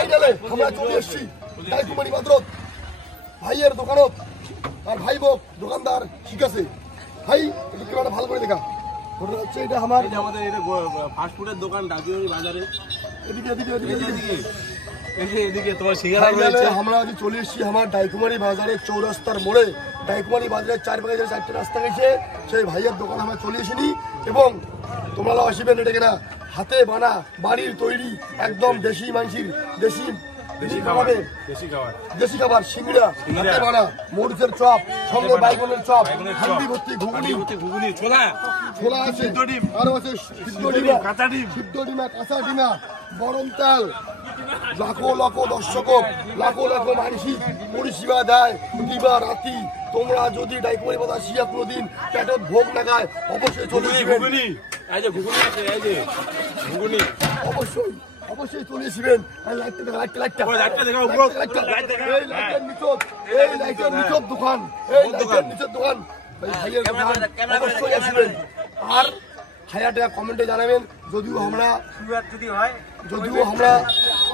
ফাইনালে আমরা চলে এসেছি ডাইকুমারি বাজারত ভাইয়ের দোকানত। আর ভাই বোক দোকানদার ঠিক আছে ভাই, একটু ক্যামেরাটা ভালো করে দেখা। ঘটনা হচ্ছে এটা আমাদের ফাস্ট ফুডের দোকান ডাইকুমারি বাজারে। এদিকে এদিকে এদিকে এদিকে এদিকে তোমার সিঙ্গারা রয়েছে। আমরা আজ চলে এসেছি আমার ডাইকুমারি বাজারের চৌরাস্তার মোড়ে। ডাইকুমারি বাজারের চারপাশে যে চারটে রাস্তা গেছে সেই ভাইয়ের দোকান আমরা চলে এসেছি এবং তোমরাও আসবেন। এটা কিনা হাতে বানা বাড়ির তৈরি একদম দেশি মাংসির দেশি খাবার সিঙ্গড়া হাতে বানা মরিচের চপ সঙ্গে বাইগনের চপ হান্ডি ভর্তি ঘুগনি ছোলা আছে আরো আছে সিদ্ধ ডিমা কাঁচা ডিমা গরম তেল। লাখো দর্শক লাখো মানসিক পরিষেবা দেয় দিবা রাতি। তোমরা যদি ডাইকুমারি বাজার শিয়া কোনোদিন পেটত ভোগ না খায় অবশ্যই চলে আসবেন। অবশ্যই চলে আসবেন। দোকান অবশ্যই আসবেন। আর হায়াটা কমেন্টে জানাবেন। যদিও আমরা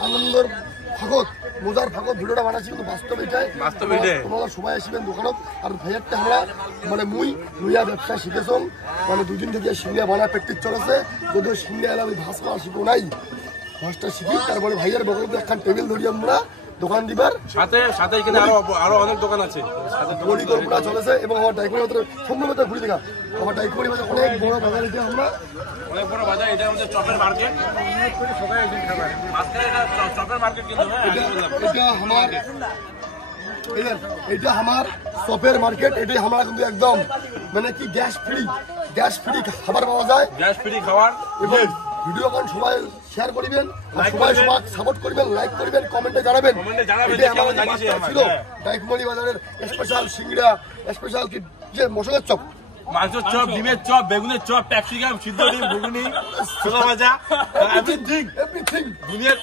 আনন্দর ফাঁকত মজার ফাঁকত ভিডিওটা বানাচ্ছি, কিন্তু বাস্তব এটাই তোমরা সবাই আসবেন দোকানত। আর ভাইয়ারটা আমরা মানে মুইয়া ব্যবসা শিখেছ মানে দুদিন থেকে সিঙ্গা বানা প্র্যাকটিস চলেছে। যদিও সিঙ্গা এলাম আমি ভাস করা শিখো নাই, ভাসটা শিখি। তারপরে ভাইয়ার বগল একখান টেবিল ধরি আমরা দোকান দিবার সাথে এখানে আরো অনেক দোকান আছে পরিকল্পনা চলেছে। এবং আমার ডাইকুমারি বাজার সম্ভবত ঘুরে দেখা আমার ডাইকুমারি বাজার অনেক বড় বাজার। এটা আমরা অনেক বড় বাজার। এটা আমাদের চপের মার্কেট। এটা আমার চপের মার্কেট। এটাই আমরা কিন্তু একদম মানে কি গ্যাস ফ্রি খাবার পাওয়া যায়। গ্যাস ফ্রি খাবার। এবং ভিডিও গান সবাই শেয়ার করবেন, সবাই সাপোর্ট করবেন, লাইক করবেন, কমেন্টে জানাবেন। ছিল ডাইকুমারি বাজারের স্পেশাল সিঙ্গড়া, স্পেশাল কি যে মশলার চপ, মাংসের চপ, ডিমের চপ, বেগুনের চপ, ক্যাপসিকাম, সিদ্ধ ডিম, ঘুগনি, ছোলা ভাজা, এভরিথিং। দুনিয়ার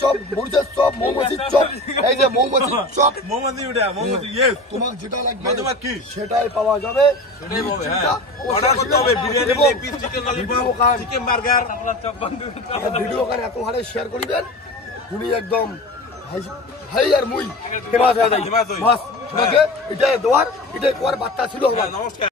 চপ, মরিচের চপ, মৌমাছির চপ। এই যে মৌমাছির চপ, তোমার যেটা লাগবে কি সেটাই পাওয়া যাবে। অর্ডার করতে হবে। Biryani, leg piece, chicken lollipop, chicken burger. Video গান এত হারে শেয়ার করবেন তুমি একদম ভাই আর মুই ফেমাস হয়ে যাই। বাস তোমাকে এটা দেওয়ার বার্তা ছিল। নমস্কার।